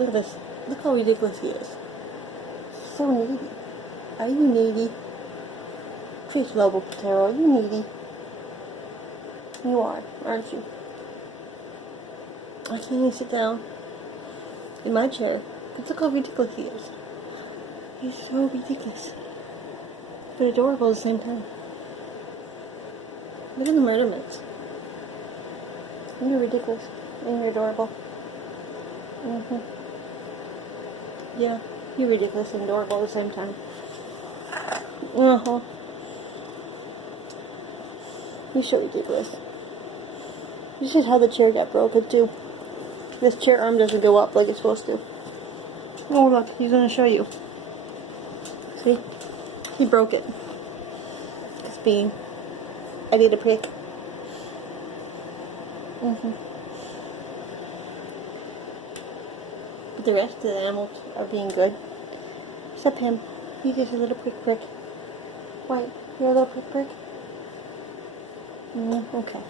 Look at this. Look how ridiculous he is. So needy. Are you needy? Please, Lobo Potato, are you needy? You are, aren't you? I can't even sit down in my chair. Look how ridiculous he is. He's so ridiculous. But adorable at the same time. Look at the measurements. You're ridiculous. And you're adorable. Yeah, you're ridiculous and adorable at the same time. You're so ridiculous. This is how the chair got broken too. This chair arm doesn't go up like it's supposed to. Oh look, he's gonna show you. See? He broke it. It's being a little prick. But the rest of the animals are being good. Except him. He's just a little prick. Why? You're a little prick? Okay.